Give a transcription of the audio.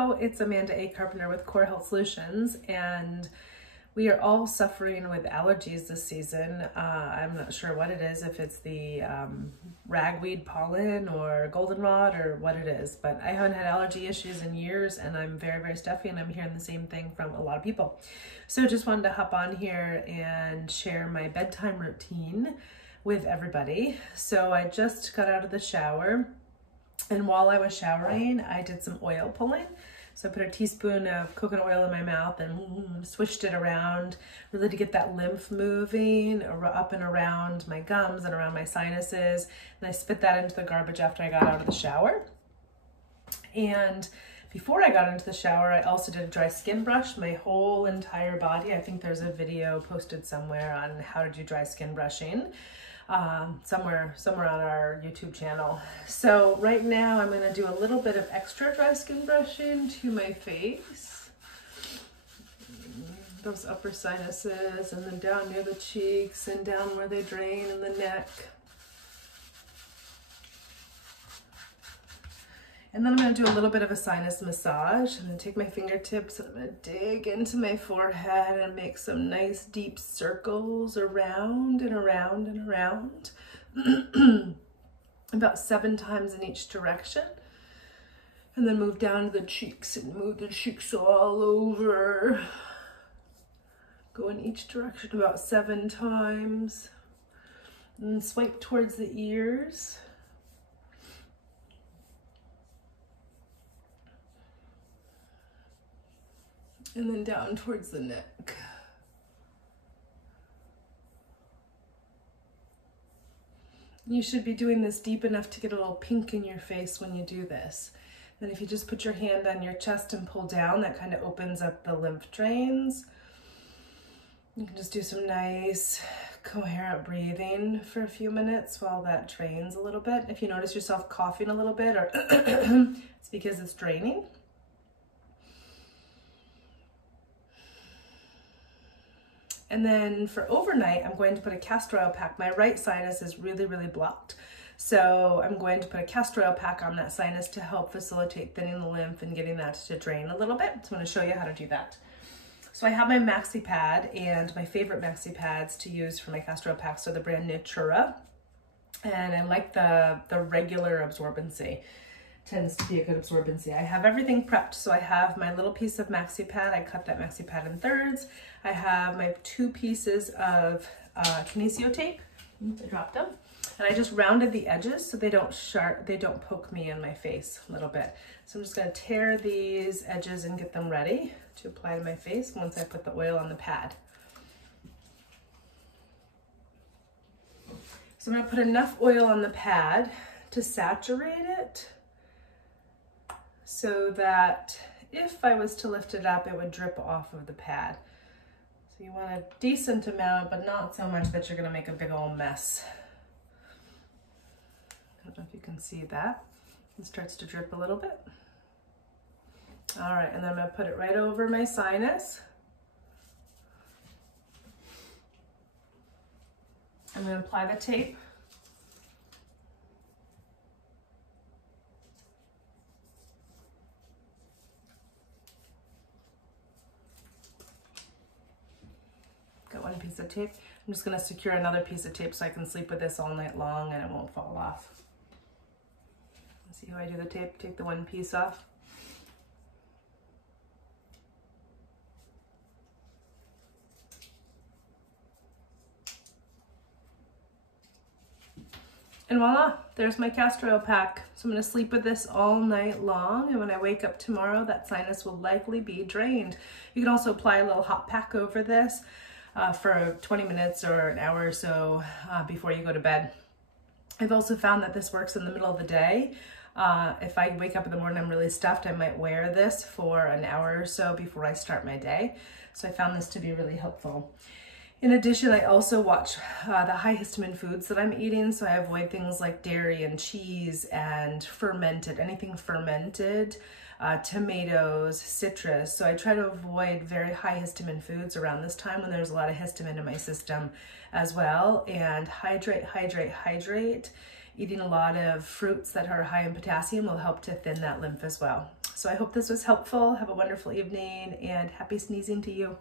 Hello, it's Amanda A. Carpenter with Core Health Solutions, and we are all suffering with allergies this season. I'm not sure what it is, if it's the ragweed pollen or goldenrod or what it is, but I haven't had allergy issues in years, and I'm very, very stuffy, and I'm hearing the same thing from a lot of people. So just wanted to hop on here and share my bedtime routine with everybody. So I just got out of the shower, and while I was showering, I did some oil pulling. So I put a teaspoon of coconut oil in my mouth and swished it around, really to get that lymph moving up and around my gums and around my sinuses. And I spit that into the garbage after I got out of the shower. And before I got into the shower, I also did a dry skin brush, my whole entire body. I think there's a video posted somewhere on how to do dry skin brushing. Somewhere on our YouTube channel. So right now I'm going to do a little bit of extra dry skin brushing to my face, those upper sinuses, and then down near the cheeks and down where they drain in the neck. And then I'm going to do a little bit of a sinus massage. I'm going to take my fingertips and I'm going to dig into my forehead and make some nice deep circles around and around and around. About 7 times in each direction. And then move down to the cheeks and move the cheeks all over. Go in each direction about 7 times. And then swipe towards the ears. And then down towards the neck. You should be doing this deep enough to get a little pink in your face when you do this. Then if you just put your hand on your chest and pull down, that kind of opens up the lymph drains. You can just do some nice coherent breathing for a few minutes while that drains a little bit. If you notice yourself coughing a little bit, or it's because it's draining. And then for overnight, I'm going to put a castor oil pack. My right sinus is really, really blocked. So I'm going to put a castor oil pack on that sinus to help facilitate thinning the lymph and getting that to drain a little bit. So I'm going to show you how to do that. So I have my maxi pad, and my favorite maxi pads to use for my castor oil packs are the brand Natura. And I like the regular absorbency. Tends to be a good absorbency. I have everything prepped. So I have my little piece of maxi pad. I cut that maxi pad in thirds. I have my 2 pieces of kinesio tape. I dropped them. And I just rounded the edges so they don't poke me in my face a little bit. So I'm just going to tear these edges and get them ready to apply to my face once I put the oil on the pad. So I'm going to put enough oil on the pad to saturate it, so that if I was to lift it up, it would drip off of the pad. So you want a decent amount, but not so much that you're gonna make a big old mess. I don't know if you can see that. It starts to drip a little bit. All right, and then I'm gonna put it right over my sinus. I'm gonna apply the tape. Got 1 piece of tape. I'm just going to secure another piece of tape so I can sleep with this all night long and it won't fall off. See how I do the tape? Take the 1 piece off. And voila, there's my castor oil pack. So I'm going to sleep with this all night long, and when I wake up tomorrow, that sinus will likely be drained. You can also apply a little hot pack over this for 20 minutes or an hour or so before you go to bed. I've also found that this works in the middle of the day. If I wake up in the morning, I'm really stuffed, I might wear this for an hour or so before I start my day. So I found this to be really helpful. In addition, I also watch the high histamine foods that I'm eating, so I avoid things like dairy and cheese and anything fermented, tomatoes, citrus. So I try to avoid very high histamine foods around this time when there's a lot of histamine in my system as well. And hydrate, hydrate, hydrate. Eating a lot of fruits that are high in potassium will help to thin that lymph as well. So I hope this was helpful. Have a wonderful evening and happy sneezing to you.